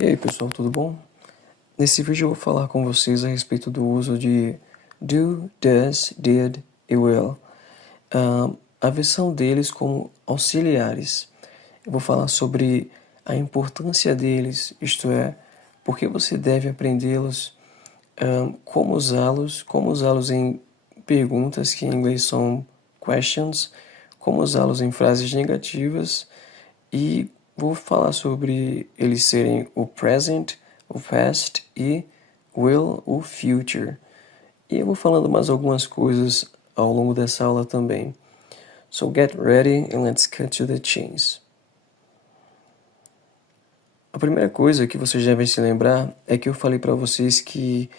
E aí pessoal, tudo bom? Nesse vídeo eu vou falar com vocês a respeito do uso de do, does, did e will. A versão deles como auxiliares. Eu vou falar sobre a importância deles, isto é, por que você deve aprendê-los, como usá-los em perguntas que em inglês são questions, como usá-los em frases negativas e vou falar sobre eles serem o present, o past e will, o future. E eu vou falando mais algumas coisas ao longo dessa aula também. So get ready and let's cut to the chase. A primeira coisa que vocês devem se lembrar é que eu falei para vocês que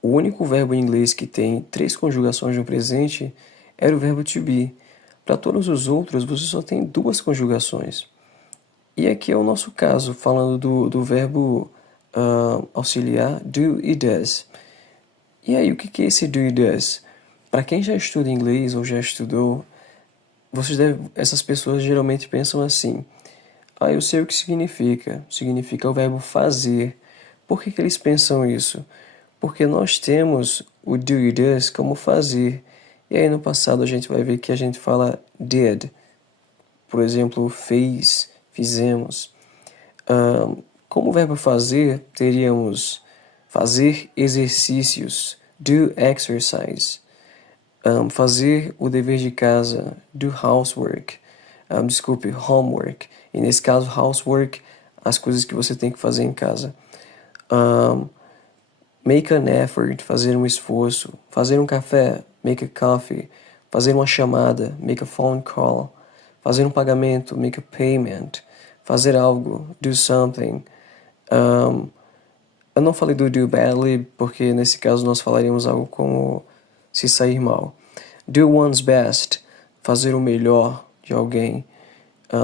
o único verbo em inglês que tem 3 conjugações no presente era o verbo to be. Para todos os outros, você só tem 2 conjugações. E aqui é o nosso caso, falando do verbo auxiliar do e does. E aí, o que é esse do e does? Para quem já estuda inglês ou já estudou, essas pessoas geralmente pensam assim: eu sei o que significa. Significa o verbo fazer. Por que eles pensam isso? Porque nós temos o do e does como fazer. E aí no passado a gente vai ver que a gente fala did. Por exemplo, fez, fizemos. Como verbo fazer, teríamos fazer exercícios, do exercise. Fazer o dever de casa, do housework. Homework. E nesse caso, housework, as coisas que você tem que fazer em casa. Make an effort, fazer um esforço. Fazer um café, make a coffee. Fazer uma chamada, make a phone call. Fazer um pagamento, make a payment. Fazer algo, do something. Eu não falei do do badly, porque nesse caso nós falaríamos algo como se sair mal. Do one's best, fazer o melhor de alguém.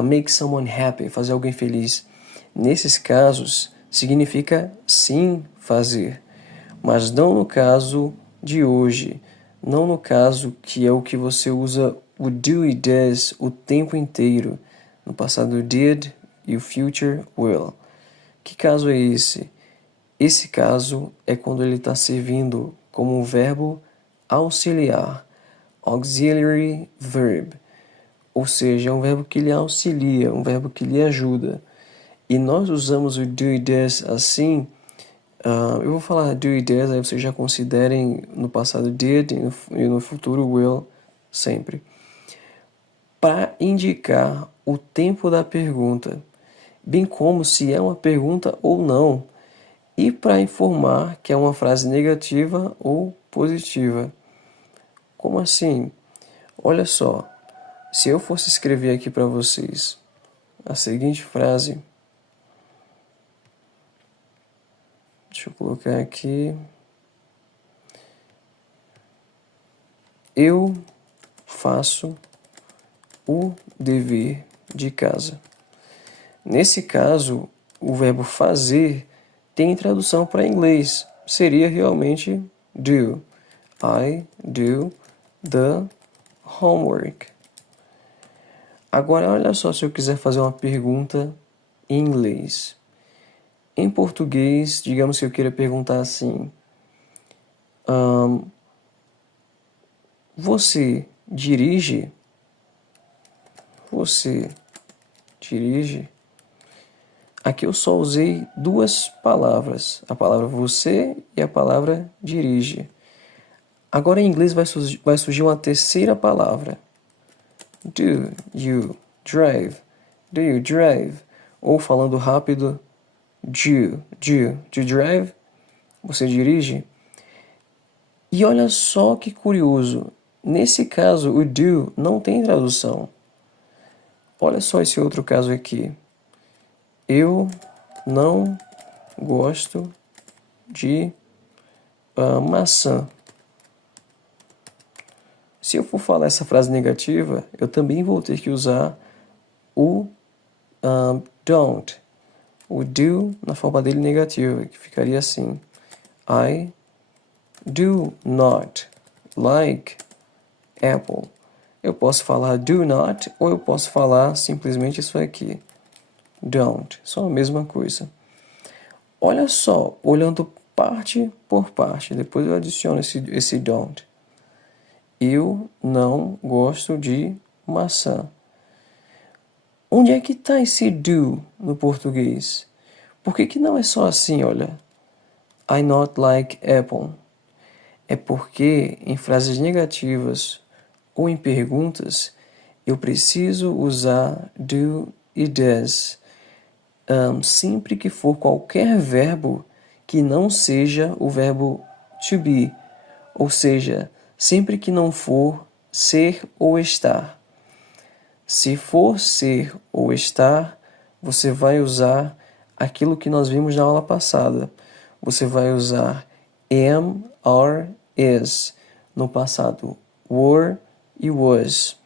Make someone happy, fazer alguém feliz. Nesses casos, significa sim fazer, mas não no caso de hoje. Não no caso que é o que você usa o do e does o tempo inteiro. No passado, did e o future, will. Que caso é esse? Esse caso é quando ele está servindo como um verbo auxiliar, auxiliary verb, ou seja, é um verbo que lhe auxilia, um verbo que lhe ajuda. E nós usamos o do e does assim. Eu vou falar do e does, aí vocês já considerem no passado did e no futuro will sempre, para indicar o tempo da pergunta, bem como se é uma pergunta ou não, e para informar que é uma frase negativa ou positiva. Como assim? Olha só, se eu fosse escrever aqui para vocês a seguinte frase, deixa eu colocar aqui: eu faço o dever de casa. Nesse caso, o verbo fazer tem tradução para inglês. Seria realmente do. I do the homework. Agora, olha só, se eu quiser fazer uma pergunta em inglês. Em português, digamos que eu queira perguntar assim: você dirige? Você dirige? Aqui eu só usei 2 palavras, a palavra você e a palavra dirige. Agora em inglês vai surgir uma terceira palavra. Do you drive? Do you drive? Ou falando rápido, do you drive? Você dirige? E olha só que curioso, nesse caso o do não tem tradução. Olha só esse outro caso aqui. Eu não gosto de maçã. Se eu for falar essa frase negativa, eu também vou ter que usar o don't. O do na forma dele negativa, que ficaria assim: I do not like apple. Eu posso falar do not ou eu posso falar simplesmente isso aqui: don't. São a mesma coisa. Olha só, olhando parte por parte, depois eu adiciono esse don't. Eu não gosto de maçã. Onde é que está esse do no português? Por que não é só assim, olha? I not like apple. É porque em frases negativas ou em perguntas eu preciso usar do e does. Sempre que for qualquer verbo que não seja o verbo to be, ou seja, sempre que não for ser ou estar. Se for ser ou estar, você vai usar aquilo que nós vimos na aula passada. Você vai usar am, are, is. No passado, were e was.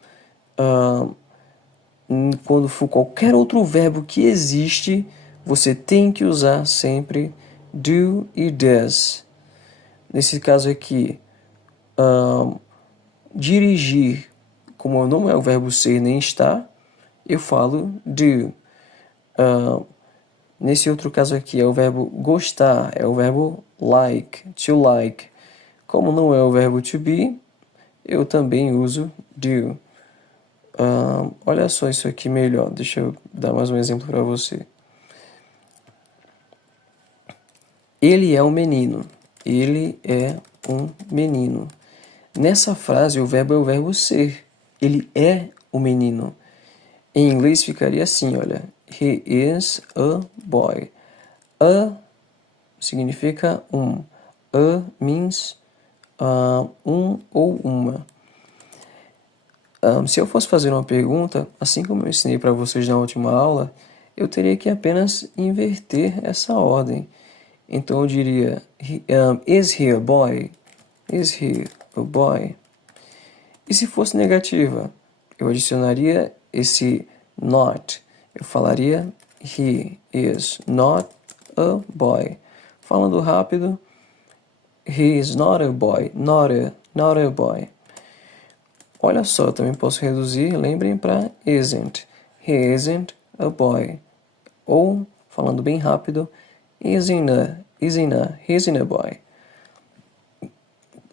Quando for qualquer outro verbo que existe, você tem que usar sempre do e does. Nesse caso aqui, dirigir, como não é o verbo ser nem estar, eu falo do. Nesse outro caso aqui é o verbo gostar, é o verbo like, to like. Como não é o verbo to be, eu também uso do. Olha só isso aqui melhor, deixa eu dar mais um exemplo para você. Ele é um menino. Ele é um menino. Nessa frase, o verbo é o verbo ser. Ele é um menino. Em inglês ficaria assim, olha. He is a boy. A significa um. A means um ou uma. Se eu fosse fazer uma pergunta, assim como eu ensinei para vocês na última aula, eu teria que apenas inverter essa ordem. Então eu diria, is he a boy? Is he a boy? E se fosse negativa, eu adicionaria esse not. Eu falaria, he is not a boy. Falando rápido, he is not a boy. Not a boy. Olha só, também posso reduzir, lembrem para isn't. He isn't a boy. Ou, falando bem rápido, isn't a boy.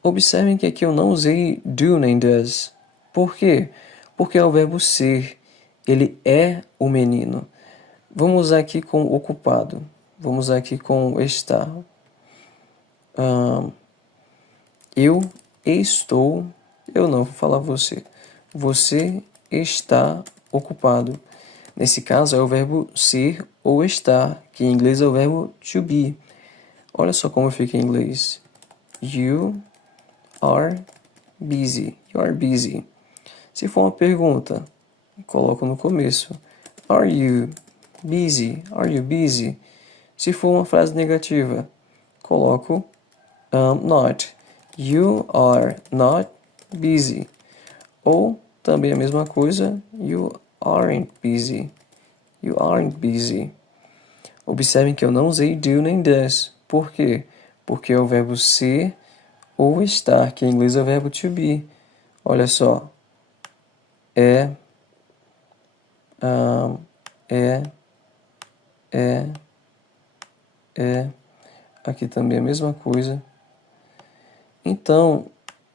Observem que aqui eu não usei do nem does. Por quê? Porque é o verbo ser. Ele é o menino. Vamos usar aqui com ocupado. Vamos usar aqui com estar. Eu estou... Eu não vou falar você. Você está ocupado. Nesse caso é o verbo ser ou estar, que em inglês é o verbo to be. Olha só como fica em inglês. You are busy. You are busy. Se for uma pergunta, coloco no começo. Are you busy? Are you busy? Se for uma frase negativa, coloco not. You are not busy. Ou também a mesma coisa, you aren't busy. You aren't busy. Observem que eu não usei do nem does. Por quê? Porque é o verbo ser ou estar, que em inglês é o verbo to be. Olha só. É. Aqui também é a mesma coisa. Então,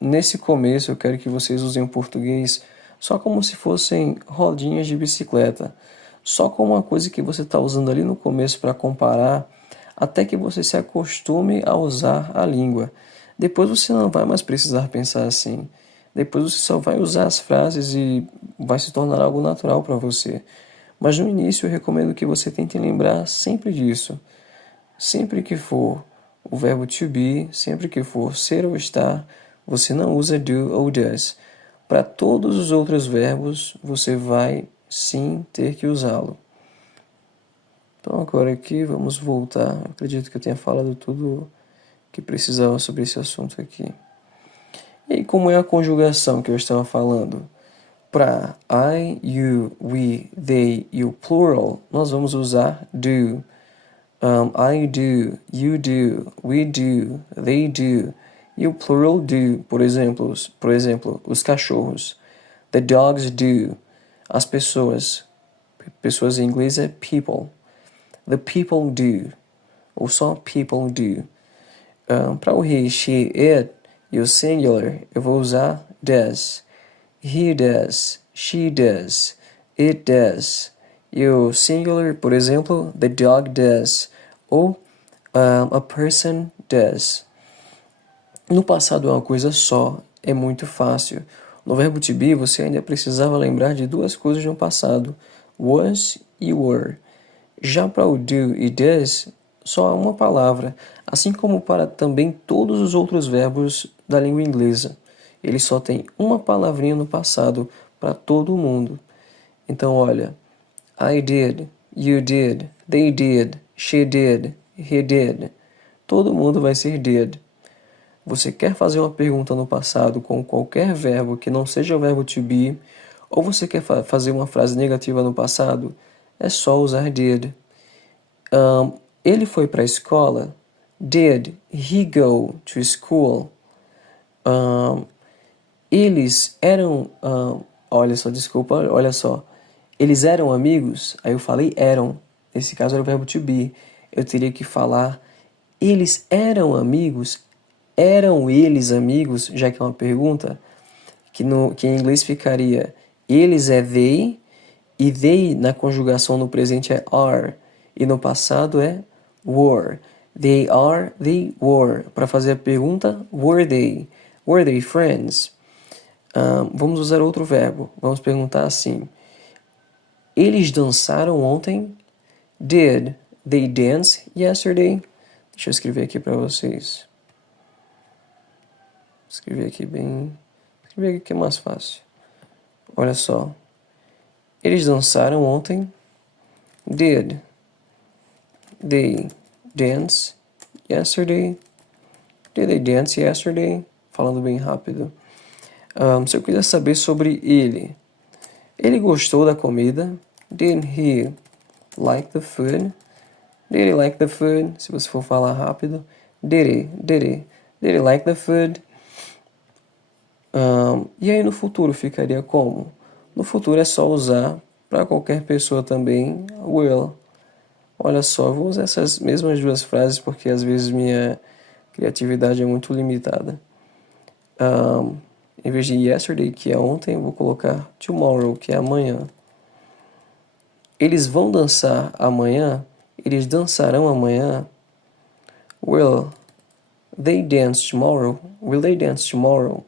nesse começo eu quero que vocês usem o português só como se fossem rodinhas de bicicleta. Só como uma coisa que você está usando ali no começo para comparar, até que você se acostume a usar a língua. Depois você não vai mais precisar pensar assim. Depois você só vai usar as frases e vai se tornar algo natural para você. Mas no início eu recomendo que você tente lembrar sempre disso. Sempre que for o verbo to be, sempre que for ser ou estar, você não usa do ou does. Para todos os outros verbos, você vai sim ter que usá-lo. Então agora aqui vamos voltar. Eu acredito que eu tenha falado tudo que precisava sobre esse assunto aqui. E aí, como é a conjugação que eu estava falando? Para I, you, we, they e o plural, nós vamos usar do. I do, you do, we do, they do. E o plural do, por exemplo, os cachorros. The dogs do. As pessoas. Pessoas em inglês é people. The people do. ou só people do. Para o he, she, it e o singular, eu vou usar does. He does, she does, it does. E o singular, por exemplo, the dog does, ou a person does. No passado é uma coisa só, é muito fácil. No verbo to be, você ainda precisava lembrar de duas coisas no passado, was e were. Já para o do e does, só há uma palavra, assim como para também todos os outros verbos da língua inglesa. Ele só tem uma palavrinha no passado para todo mundo. Então, olha, I did, you did, they did, she did, he did. Todo mundo vai ser did. Você quer fazer uma pergunta no passado com qualquer verbo que não seja o verbo to be, ou você quer fazer uma frase negativa no passado, é só usar did. Ele foi para a escola? Did he go to school? Eles eram... olha só, desculpa, olha só. Eles eram amigos? Aí eu falei eram. Nesse caso era o verbo to be. Eu teria que falar eles eram amigos? Eram eles amigos? Já que é uma pergunta. Que em inglês ficaria eles é they. E they na conjugação no presente é are. E no passado é were. They are, they were. Para fazer a pergunta, were they? Were they friends? Vamos usar outro verbo. Vamos perguntar assim. Eles dançaram ontem? Did they dance yesterday? Deixa eu escrever aqui para vocês. Escrever aqui bem... Escrever aqui que é mais fácil. Olha só. Eles dançaram ontem? Did they dance yesterday? Did they dance yesterday? Falando bem rápido. Se eu quiser saber sobre ele. Ele gostou da comida? Did he like the food? Did he like the food? Se você for falar rápido. Did he like the food? E aí no futuro ficaria como? No futuro é só usar para qualquer pessoa também will. Olha só, vou usar essas mesmas duas frases porque às vezes minha criatividade é muito limitada. Em vez de yesterday, que é ontem, vou colocar tomorrow, que é amanhã. Eles vão dançar amanhã? Eles dançarão amanhã? Will they dance tomorrow? Will they dance tomorrow?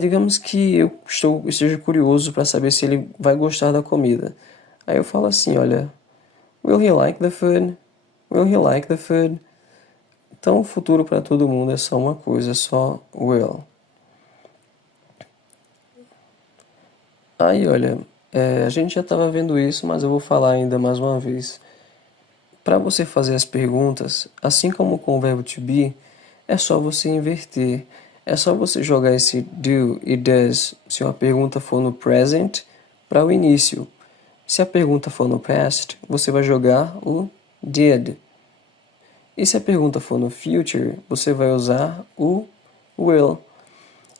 Digamos que eu esteja curioso para saber se ele vai gostar da comida. Aí eu falo assim, olha, will he like the food? Will he like the food? Então o futuro para todo mundo é só uma coisa, é só will. Aí olha, a gente já estava vendo isso, mas eu vou falar ainda mais uma vez. Para você fazer as perguntas, assim como com o verbo to be, é só você inverter. É só você jogar esse do e does, se uma pergunta for no present, para o início. Se a pergunta for no past, você vai jogar o did. E se a pergunta for no future, você vai usar o will.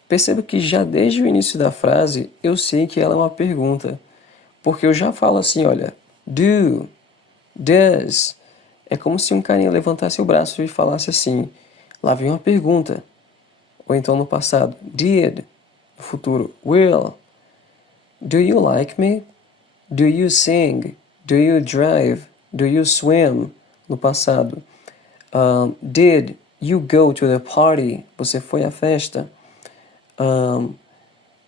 Perceba que já desde o início da frase, eu sei que ela é uma pergunta. Porque eu já falo assim, olha, do, does. É como se um carinha levantasse o braço e falasse assim, lá vem uma pergunta. Ou então no passado, did. No futuro, will. Do you like me? Do you sing? Do you drive? Do you swim? No passado. Did you go to the party? Você foi à festa?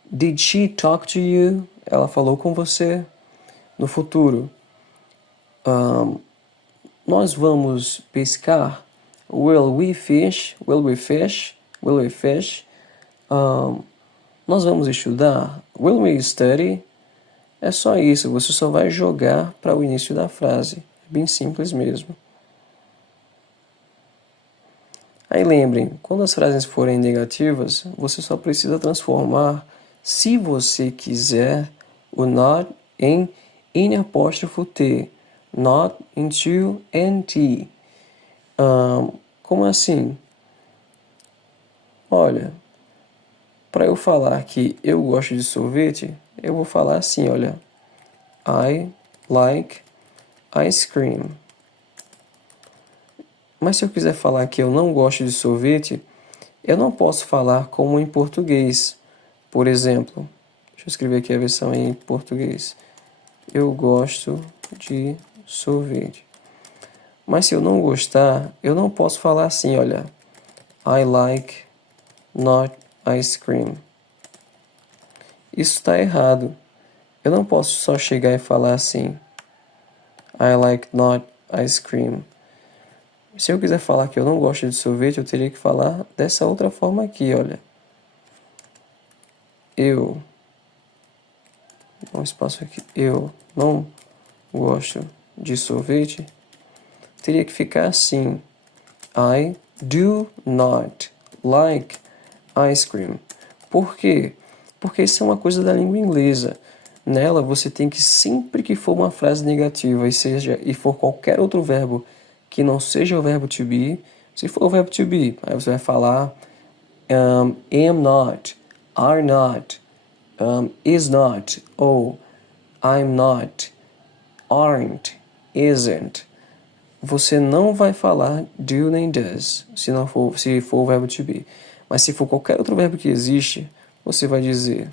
Did she talk to you? Ela falou com você? No futuro. Nós vamos pescar? Will we fish? Will we fish? Will we fish? Nós vamos estudar? Will we study? É só isso, você só vai jogar para o início da frase. É bem simples mesmo. Aí lembrem, quando as frases forem negativas, você só precisa transformar, se você quiser, o not em N''T. Not into NT. Como assim? Olha, para eu falar que eu gosto de sorvete, eu vou falar assim, olha. I like ice cream. Mas se eu quiser falar que eu não gosto de sorvete, eu não posso falar como em português. Por exemplo, deixa eu escrever aqui a versão em português. Eu gosto de sorvete. Mas se eu não gostar, eu não posso falar assim, olha. I like not ice cream. Isso está errado. Eu não posso só chegar e falar assim. I like not ice cream. Se eu quiser falar que eu não gosto de sorvete, eu teria que falar dessa outra forma aqui, olha. Eu. Um espaço aqui. Eu não gosto de sorvete. Teria que ficar assim. I do not like ice cream. Por quê? Porque isso é uma coisa da língua inglesa. Nela você tem que, sempre que for uma frase negativa e for qualquer outro verbo que não seja o verbo to be, se for o verbo to be, aí você vai falar am not, are not, is not, ou I'm not, aren't, isn't. Você não vai falar do nem does, se for o verbo to be. Mas se for qualquer outro verbo que existe, você vai dizer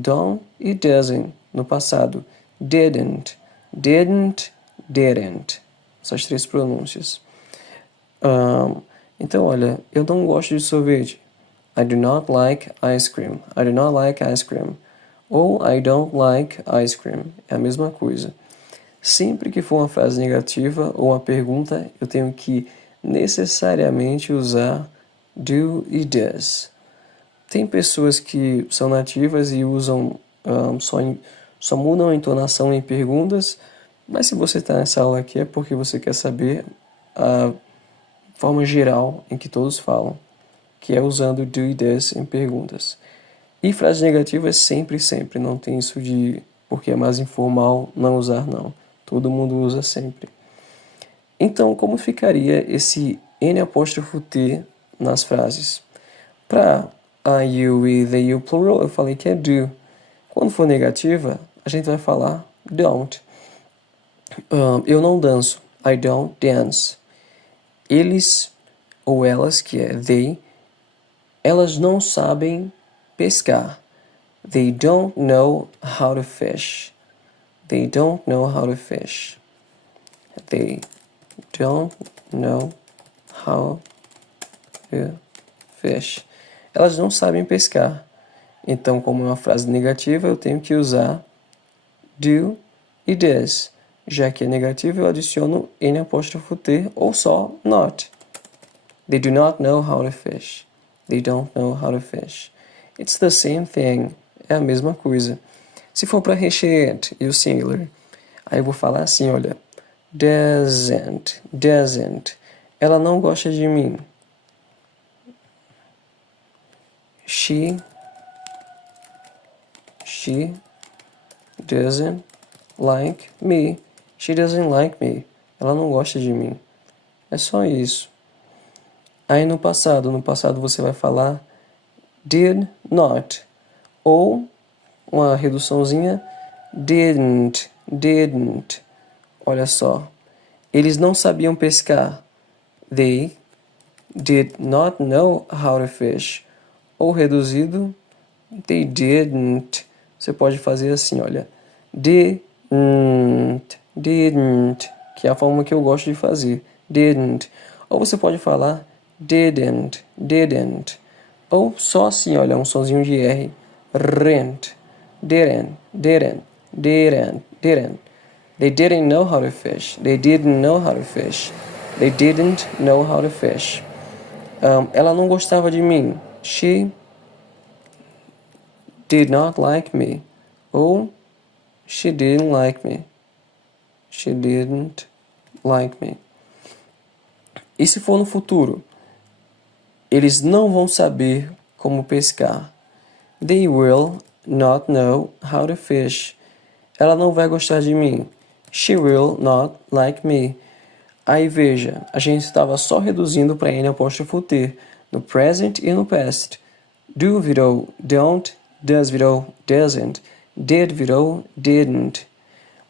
don't e doesn't no passado. Didn't, didn't, didn't. Essas três pronúncias. Então, olha, eu não gosto de sorvete. I do not like ice cream. I do not like ice cream. Ou I don't like ice cream. É a mesma coisa. Sempre que for uma frase negativa ou uma pergunta, eu tenho que necessariamente usar do e does. Tem pessoas que são nativas e usam só mudam a entonação em perguntas, mas se você está nessa aula aqui é porque você quer saber a forma geral em que todos falam, que é usando do e does em perguntas. E frases negativas sempre, sempre. Não tem isso de porque é mais informal não usar, não. Todo mundo usa sempre. Então, como ficaria esse N''T nas frases? Para a you e the you plural, eu falei que é do. Quando for negativa, a gente vai falar don't. Eu não danço. I don't dance. Eles ou elas, que é they, elas não sabem pescar. They don't know how to fish. They don't know how to fish. They don't know how to fish. Elas não sabem pescar. Então, como é uma frase negativa, eu tenho que usar do e does. Já que é negativo, eu adiciono N''T ou só not. They do not know how to fish. They don't know how to fish. It's the same thing. É a mesma coisa. Se for para rechear e o singular, aí eu vou falar assim, olha. Doesn't. Ela não gosta de mim. She doesn't like me. She doesn't like me. Ela não gosta de mim. É só isso. Aí no passado você vai falar did not. Ou uma reduçãozinha didn't. Olha só. Eles não sabiam pescar. They did not know how to fish. Ou reduzido, they didn't. Você pode fazer assim, olha. Didn't. Que é a forma que eu gosto de fazer. Didn't. Ou você pode falar didn't. Ou só assim, olha, um sonzinho de R. Didn't. They didn't know how to fish. They didn't know how to fish. They didn't know how to fish. Ela não gostava de mim. She did not like me. Ou she didn't like me. She didn't like me. E se for no futuro? Eles não vão saber como pescar. They will not know how to fish. Ela não vai gostar de mim. She will not like me. Aí veja, a gente estava só reduzindo para N''T no present e no past. Do virou don't, does virou doesn't, did virou didn't.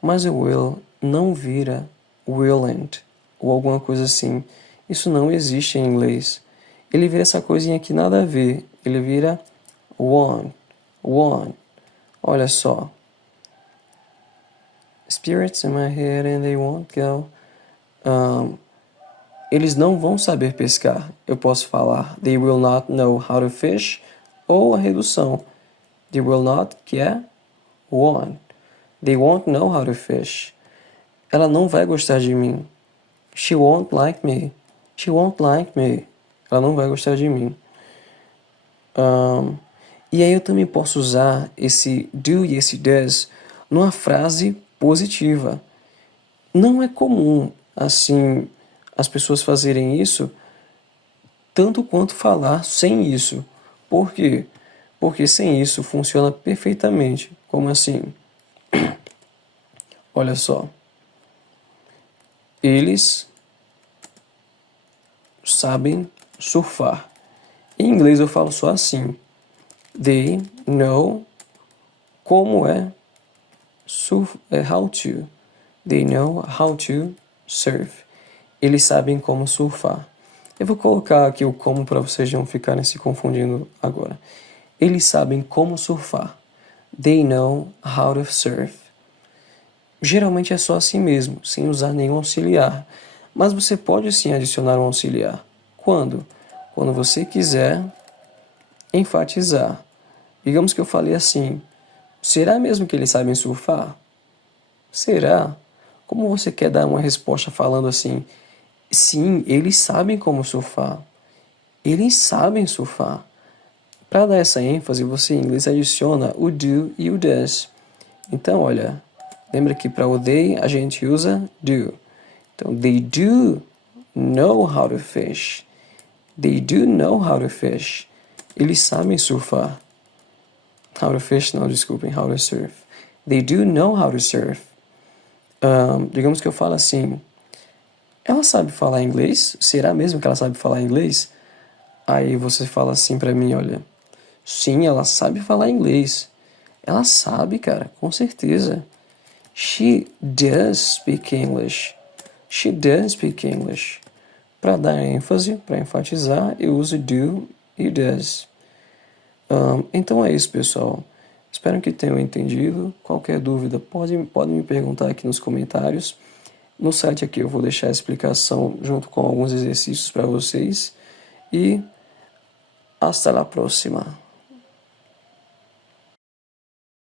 Mas o will não vira willn't. ou alguma coisa assim. Isso não existe em inglês. Ele vira essa coisinha aqui nada a ver. Ele vira one. Olha só. Spirits in my head and they won't go. Eles não vão saber pescar. Eu posso falar they will not know how to fish, ou a redução. They will not, que é one. They won't know how to fish. Ela não vai gostar de mim. She won't like me. She won't like me. Ela não vai gostar de mim. E aí eu também posso usar esse do e esse does numa frase positiva. Não é comum, assim, as pessoas fazerem isso tanto quanto falar sem isso. Por quê? Porque sem isso funciona perfeitamente. Como assim? Olha só. Eles sabem surfar. Em inglês eu falo só assim. They know como é how to. They know how to surf. Eles sabem como surfar. Eu vou colocar aqui o como para vocês não ficarem se confundindo agora. Eles sabem como surfar. They know how to surf. Geralmente é só assim mesmo, sem usar nenhum auxiliar. Mas você pode sim adicionar um auxiliar. Quando? Quando você quiser enfatizar. Digamos que eu falei assim: será mesmo que eles sabem surfar? Será? Como você quer dar uma resposta falando assim: sim, eles sabem como surfar. Eles sabem surfar. Para dar essa ênfase, você em inglês adiciona o do e o does. Então, olha, lembra que para o they a gente usa do. Então, they do know how to fish. They do know how to fish. Eles sabem surfar. How to fish, não, desculpem, how to surf. They do know how to surf. Digamos que eu falo assim: ela sabe falar inglês? Será mesmo que ela sabe falar inglês? Aí você fala assim pra mim, olha: sim, ela sabe falar inglês. Ela sabe, cara, com certeza. She does speak English. She does speak English. Para dar ênfase, para enfatizar, eu uso do e does. Então é isso, pessoal. Espero que tenham entendido. Qualquer dúvida, pode me perguntar aqui nos comentários. No site aqui eu vou deixar a explicação junto com alguns exercícios para vocês. E hasta la próxima.